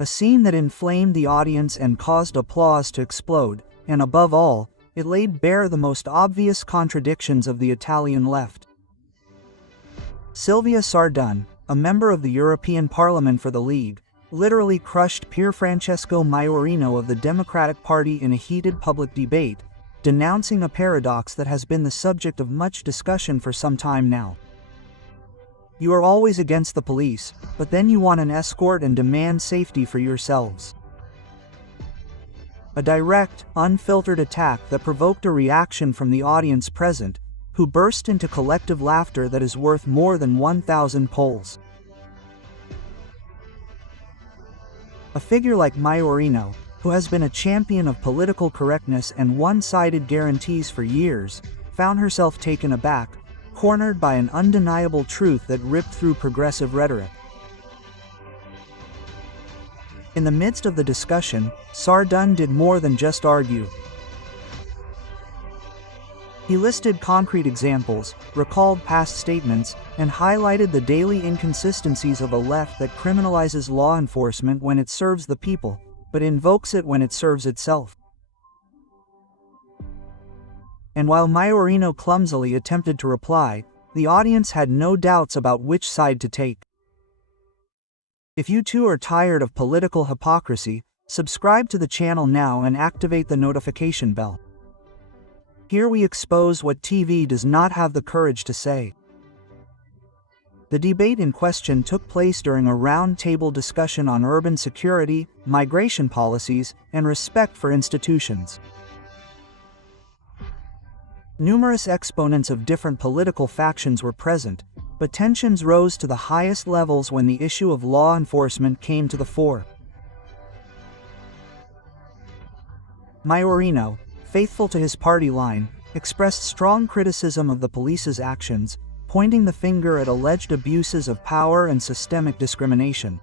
A scene that inflamed the audience and caused applause to explode, and above all, it laid bare the most obvious contradictions of the Italian left. Silvia SARDONE, a member of the European Parliament for the League, literally crushed Francesco Majorino of the Democratic Party in a heated public debate, denouncing a paradox that has been the subject of much discussion for some time now. You are always against the police, but then you want an escort and demand safety for yourselves. A direct, unfiltered attack that provoked a reaction from the audience present, who burst into collective laughter that is worth more than 1,000 polls. A figure like Majorino, who has been a champion of political correctness and one-sided guarantees for years, found herself taken aback, cornered by an undeniable truth that ripped through progressive rhetoric. In the midst of the discussion, SARDONE did more than just argue. He listed concrete examples, recalled past statements, and highlighted the daily inconsistencies of a left that criminalizes law enforcement when it serves the people, but invokes it when it serves itself. And while Majorino clumsily attempted to reply, the audience had no doubts about which side to take. If you too are tired of political hypocrisy, subscribe to the channel now and activate the notification bell. Here we expose what TV does not have the courage to say. The debate in question took place during a round-table discussion on urban security, migration policies, and respect for institutions. Numerous exponents of different political factions were present, but tensions rose to the highest levels when the issue of law enforcement came to the fore. Majorino, faithful to his party line, expressed strong criticism of the police's actions, pointing the finger at alleged abuses of power and systemic discrimination.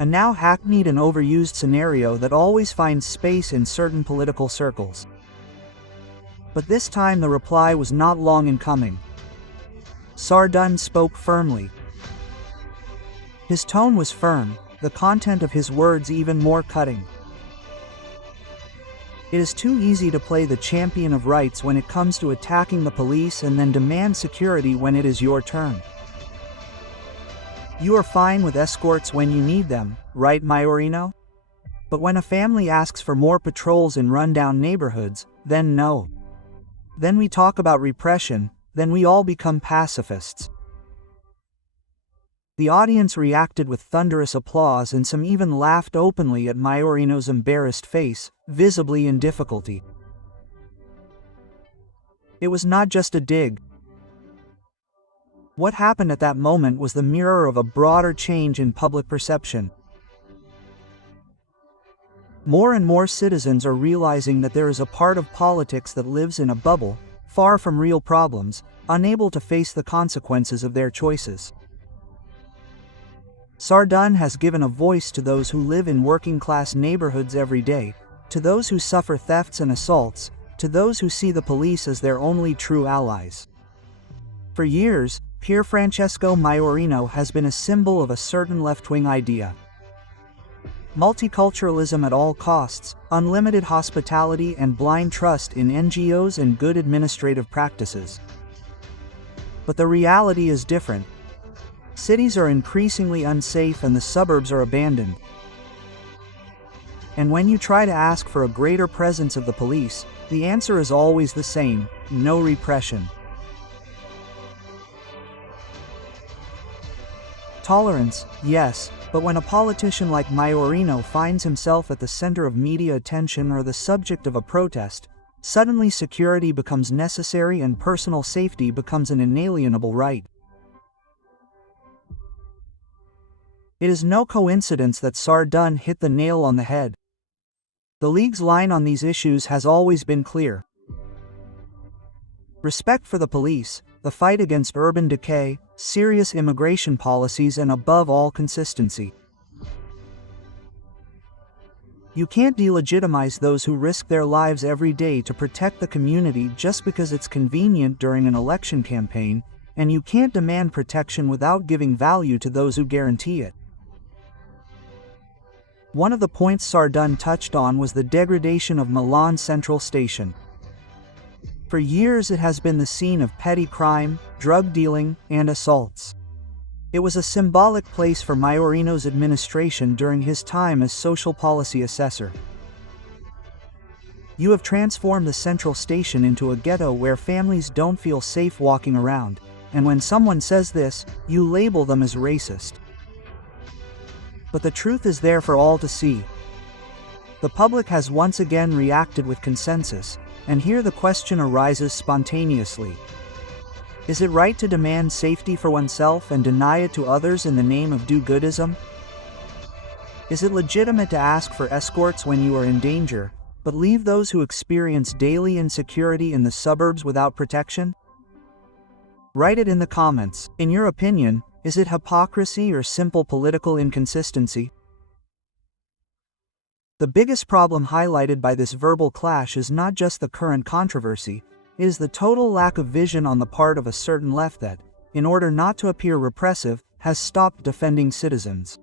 A now hackneyed and overused scenario that always finds space in certain political circles. But this time the reply was not long in coming. SARDONE spoke firmly. His tone was firm, the content of his words even more cutting. It is too easy to play the champion of rights when it comes to attacking the police and then demand security when it is your turn. You are fine with escorts when you need them, right, Majorino? But when a family asks for more patrols in rundown neighborhoods, then no. Then we talk about repression, then we all become pacifists. The audience reacted with thunderous applause and some even laughed openly at Majorino's embarrassed face, visibly in difficulty. It was not just a dig. What happened at that moment was the mirror of a broader change in public perception. More and more citizens are realizing that there is a part of politics that lives in a bubble, far from real problems, unable to face the consequences of their choices. SARDONE has given a voice to those who live in working-class neighborhoods every day, to those who suffer thefts and assaults, to those who see the police as their only true allies. For years, Francesco Majorino has been a symbol of a certain left-wing idea. Multiculturalism at all costs, unlimited hospitality and blind trust in NGOs and good administrative practices. But the reality is different. Cities are increasingly unsafe and the suburbs are abandoned. And when you try to ask for a greater presence of the police, the answer is always the same: no repression. Tolerance, yes, but when a politician like Majorino finds himself at the center of media attention or the subject of a protest, suddenly security becomes necessary and personal safety becomes an inalienable right. It is no coincidence that SARDONE hit the nail on the head. The League's line on these issues has always been clear. Respect for the police, the fight against urban decay, serious immigration policies, and above all, consistency. You can't delegitimize those who risk their lives every day to protect the community just because it's convenient during an election campaign, and you can't demand protection without giving value to those who guarantee it. One of the points Sardone touched on was the degradation of Milan Central Station. For years it has been the scene of petty crime, drug dealing, and assaults. It was a symbolic place for Majorino's administration during his time as social policy assessor. You have transformed the central station into a ghetto where families don't feel safe walking around, and when someone says this, you label them as racist. But the truth is there for all to see. The public has once again reacted with consensus, and here the question arises spontaneously. Is it right to demand safety for oneself and deny it to others in the name of do-goodism? Is it legitimate to ask for escorts when you are in danger, but leave those who experience daily insecurity in the suburbs without protection? Write it in the comments. In your opinion, is it hypocrisy or simple political inconsistency? The biggest problem highlighted by this verbal clash is not just the current controversy, it is the total lack of vision on the part of a certain left that, in order not to appear repressive, has stopped defending citizens.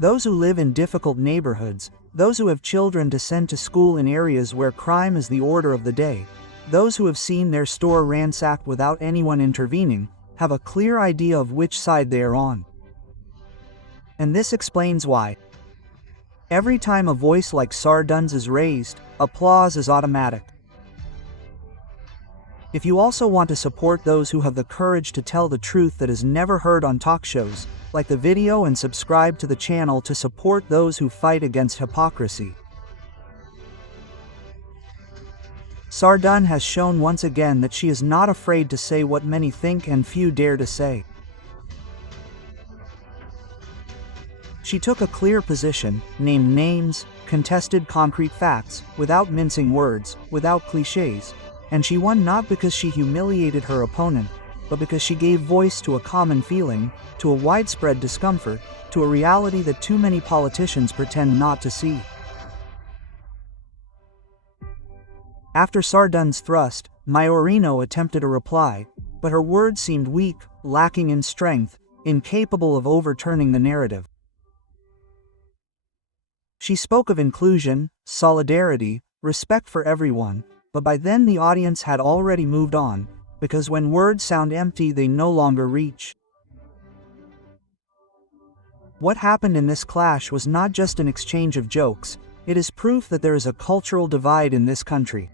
Those who live in difficult neighborhoods, those who have children to send to school in areas where crime is the order of the day, those who have seen their store ransacked without anyone intervening, have a clear idea of which side they are on. And this explains why. Every time a voice like Sardone's is raised, applause is automatic. If you also want to support those who have the courage to tell the truth that is never heard on talk shows, like the video and subscribe to the channel to support those who fight against hypocrisy. Sardone has shown once again that she is not afraid to say what many think and few dare to say. She took a clear position, named names, contested concrete facts, without mincing words, without cliches, and she won not because she humiliated her opponent, but because she gave voice to a common feeling, to a widespread discomfort, to a reality that too many politicians pretend not to see. After Sardone's thrust, Majorino attempted a reply, but her words seemed weak, lacking in strength, incapable of overturning the narrative. She spoke of inclusion, solidarity, respect for everyone, but by then the audience had already moved on, because when words sound empty they no longer reach. What happened in this clash was not just an exchange of jokes, it is proof that there is a cultural divide in this country.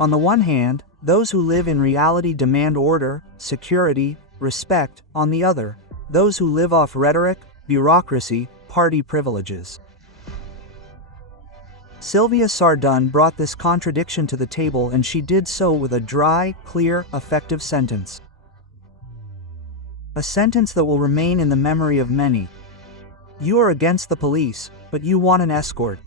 On the one hand, those who live in reality demand order, security, respect; on the other, those who live off rhetoric, bureaucracy, party privileges. Silvia Sardone brought this contradiction to the table, and she did so with a dry, clear, effective sentence. A sentence that will remain in the memory of many. You are against the police, but you want an escort.